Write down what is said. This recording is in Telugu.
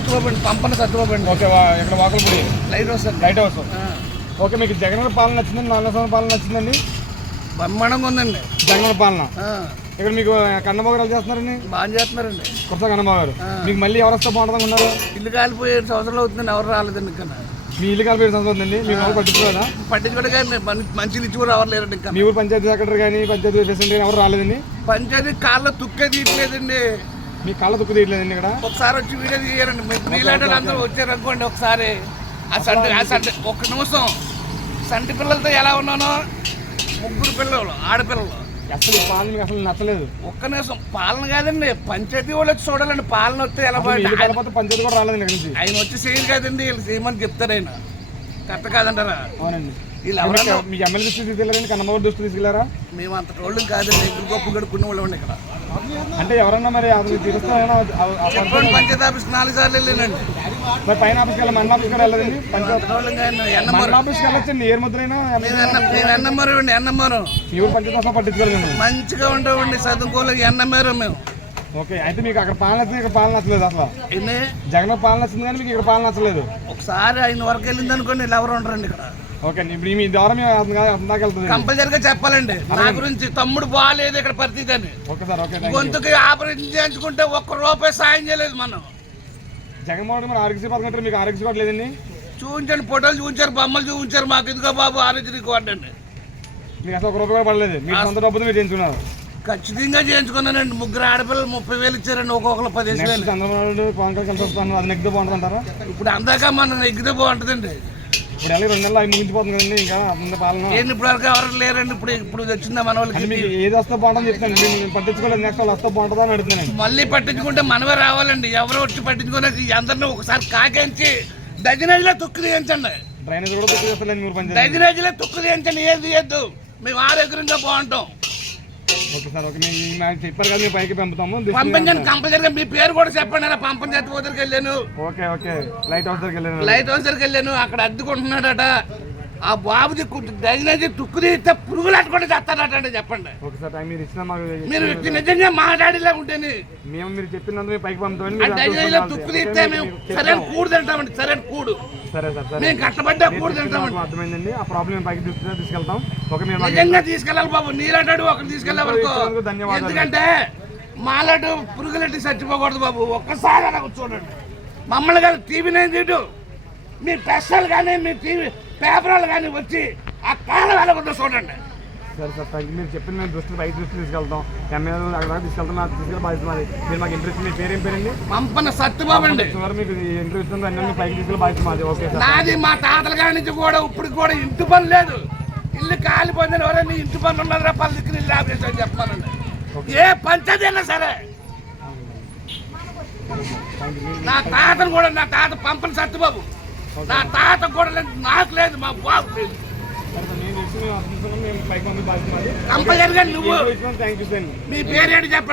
సత్యబాబు అండి, పంపన సత్యబాబు అండి. ఓకే, ఇక్కడ వాకలపూడి లైట్ హౌస్ అండి. Light house. ఓకే, మీకు జగన్ పాలన నచ్చిందండి, నాన్న పాలన నచ్చిందండి? బ్రహ్మాండంగా ఉందండి జగన్ పాలన. ఇక్కడ మీకు కన్నబాబు గారు చేస్తున్నారండి, బాగా చేస్తున్నారండి. కొత్త కన్నబాబు గారు. మీకు మళ్ళీ ఎవరు వస్తే బాగుంటుంది ఉన్నారు? ఇల్లు కాలిపోయి 7 సంవత్సరాలు అవుతుందండి, ఎవరు రాలేదండి ఇంకా. మీ ఇల్లు కాలిపోయి సంవత్సరం మీకు ఎవరు పట్టించుకోరా? పట్టించుకోవడం కానీ మంచి ఇచ్చి కూడా ఎవరు లేరండి ఇంకా. మీ ఊరు పంచాయతీ సెక్రటరీ కానీ పంచాయతీ ప్రెసిడెంట్ కానీ ఎవరు రాలేదండి? పంచాయతీ కాళ్ళ తుక్కే తీయట్లేదండి. మీ కాళ్ళ తుక్కు తీయట్లేదండి ఇక్కడ? ఒకసారి వచ్చి వీడియో తీయారండి. మీలాంటి అందరూ వచ్చారు అనుకోండి ఒకసారి. ఆ సంటి ఒక్క నిమిషం సంటి పిల్లలతో ఎలా ఉన్నానో 3 పిల్లలు ఆడపిల్లలు. అసలు ఈ పాలన మీకు అసలు నచ్చలేదు? ఒక్క నిమిషం పాలన కాదండి, పంచాయతీ వాళ్ళు వచ్చి చూడాలండి. పాలన వస్తే ఎలా పంచాయతీ కూడా రాలేదండి ఇక్కడ నుంచి. ఆయన వచ్చి చేయరు కదండి, వీళ్ళు చేయమని చెప్తారు. ఆయన కరెక్ట్ కాదంటారా? అవునండి. వీళ్ళు ఎవరన్నా మీకు ఎమ్మెల్యే దృష్టి తీసుకెళ్ళారండి, కన్నబాబు దృష్టి తీసుకెళ్లారా? మేము అంత రోడ్లు కాదండి, గొప్ప గడుకునే వాళ్ళండి ఇక్కడ. అంటే ఎవరన్నా మరి అది తీరుస్తారా? పంచాయతీ ఆఫీస్ 4 సార్లు వెళ్ళానండి. మరి పైన ఆఫీస్కి వెళ్ళి మండల ఆఫీస్కి వెళ్ళదండి? మండల ఆఫీస్కి వెళ్ళొచ్చండి, ఏ ముద్రైనా. నేను ఎన్నమ్మరు అండి, ఎన్నమ్మరు. ఎవరు పంచాయతీ పట్టించుకోలేదు, మంచిగా ఉంటామండి, చదువుకోలేదు. ఎన్నమ్మరు మేము. ఓకే, అయితే మీకు అక్కడ పాలన నచ్చింది, ఇక్కడ పాలన నచ్చలేదు అసలు? ఎన్ని జగన్ పాలన నచ్చింది కానీ మీకు ఇక్కడ పాలన నచ్చలేదు? ఒకసారి ఆయన వరకు వెళ్ళింది అనుకోండి, వీళ్ళు ఎవరు ఉంటారండి ఇక్కడ. ఓకే, ఇప్పుడు మీ ద్వారా దాకా వెళ్తుంది. కంపల్సరిగా చెప్పాలండి నా గురించి. తమ్ముడు బాగాలేదు ఇక్కడ పరిస్థితి అని. Okay sir, okay. గొంతుకి ఆపరేషన్ చేయించుకుంటే ₹1 సాయం చేయలేదు మనం. జగన్మోహన్ మరి ఆరోగ్యశ్రీ పథకం అంటే మీకు ఆరోగ్యశ్రీ కార్డు లేదండి? చూపించండి, ఫోటోలు చూపించారు, బొమ్మలు చూపించారు. మాకు ఇదిగో బాబు ఆరోగ్యశ్రీ కార్డు అండి. మీకు అసలు ₹1 కూడా పడలేదు, మీ సొంత డబ్బులు మీరు చేయించుకున్నారు? ఖచ్చితంగా చేయించుకున్నానండి. 3 ఆడపిల్లలు 30,000 ఇచ్చారండి, ఒక్కొక్కరు 15,000. చంద్రబాబు పవన్ కళ్యాణ్ కలిసి వస్తాను, అది నెగ్గితే బాగుంటుంది అంటారా? ఇప్పుడు అందాక మనం నెగ్గితే బాగుంటుందండి. ఇప్పుడు 2 నెలలు అవి ముగించిపోతుంది కదండి, ఇంకా ముందు పాలన. ఏంటి ఇప్పుడు వరకు ఎవరు లేరండి. ఇప్పుడు వచ్చిందా మన వాళ్ళకి? మీకు ఏది వస్తే బాగుంటుంది చెప్తాను, మీరు పట్టించుకోలేదు. నెక్స్ట్ వాళ్ళు వస్తే బాగుంటుందా అని అడుగుతున్నాను. మళ్ళీ పట్టించుకుంటే మనమే రావాలండి. ఎవరు వచ్చి పట్టించుకునే అందరినీ ఒకసారి కాకించి దజనదిలో తుక్కు తీయించండి. డ్రైనేజ్ కూడా తుక్కు చేస్తలేదు మీరు పంచాయతీ. దజనదిలో తుక్కు తీయించండి, ఏది తీయద్దు. మేము ఆరోగ్యంగా బాగుంటాం. Okay sir, okay. మేము చెప్పారు కదా, మేము పైకి పంపుతాము. పంపించండి కంపల్సరీగా. మీ పేరు కూడా చెప్పండి. పంపించేది దగ్గరికి వెళ్ళాను. Okay, okay. లైట్ హౌస్ దగ్గరికి వెళ్ళాను. లైట్ హౌస్ దగ్గరికి వెళ్ళాను, అక్కడ అద్దుకుంటున్నాడట. ఆ బాబుది డ్రైనేజ్ తుక్కు తీస్తే పురుగులు అట్టుకుంటే చేస్తాడట. చెప్పండి. ఓకే సార్, మీరు ఇచ్చిన మీరు నిజంగా మాట్లాడేలా ఉంటేనే మీరు చెప్పినందుకు మేము పైకి పంపుతామని. డ్రైనేజ్లో తుక్కు తీస్తే మేము సరైన కూడు తింటామండి, సరైన కూడు. సరే సార్, మేము కష్టపడ్డా కూడు తింటామండి. అర్థమైందండి, ఆ ప్రాబ్లం పైకి తీసుకెళ్తాం. ఓకే, మీరు నిజంగా తీసుకెళ్ళాలి బాబు. నీలాంటాడు ఒకరు తీసుకెళ్ళాలి. ధన్యవాదాలు. ఎందుకంటే మాలాడు పురుగులెట్టి చచ్చిపోకూడదు బాబు. ఒక్కసారి అలా చూడండి. మమ్మల్ని కానీ టీవీ నేను తీటు, మీ పెస్టలు కానీ మీ టీవీ పేపర్లు కానీ వచ్చి ఆ కాలం వెళ్ళకుండా చూడండి. సరే సార్, థ్యాంక్ యూ. మీరు చెప్పిన మేము పైకి దృష్టి తీసుకెళ్తాం. ఎమ్మెల్యే అక్కడ తీసుకెళ్తాం. నాకు తీసుకెళ్ళి బాధ్యత మాది. మీరు మాకు ఇంట్రెస్ట్. మీ పేరు ఏం పేరండి? పంపన సత్యబాబు అండి. మీకు ఇంట్రెస్ట్ ఉంది, అన్నీ పైకి తీసుకెళ్ళి బాధ్యత మాది. Okay sir. నాది మా తాతల కాడి నుంచి కూడా ఇప్పుడు కూడా ఇంటి పని లేదు. ఇల్లు కాలిపోయిందని ఎవరైనా ఇంటి పనులు ఉన్నదిరా, పల్లెకి ఇల్లు ఆపేసి చెప్పానండి. ఏ పంచాయతీ అయినా సరే. నా తాతను కూడా, నా తాత పంపన సత్యబాబు, నా తాత కూడా లేదు, నాకు లేదు, మా బాబు లేదు. కంపల్సరిగా నువ్వు మీ పేరు ఏంటి చెప్పండి.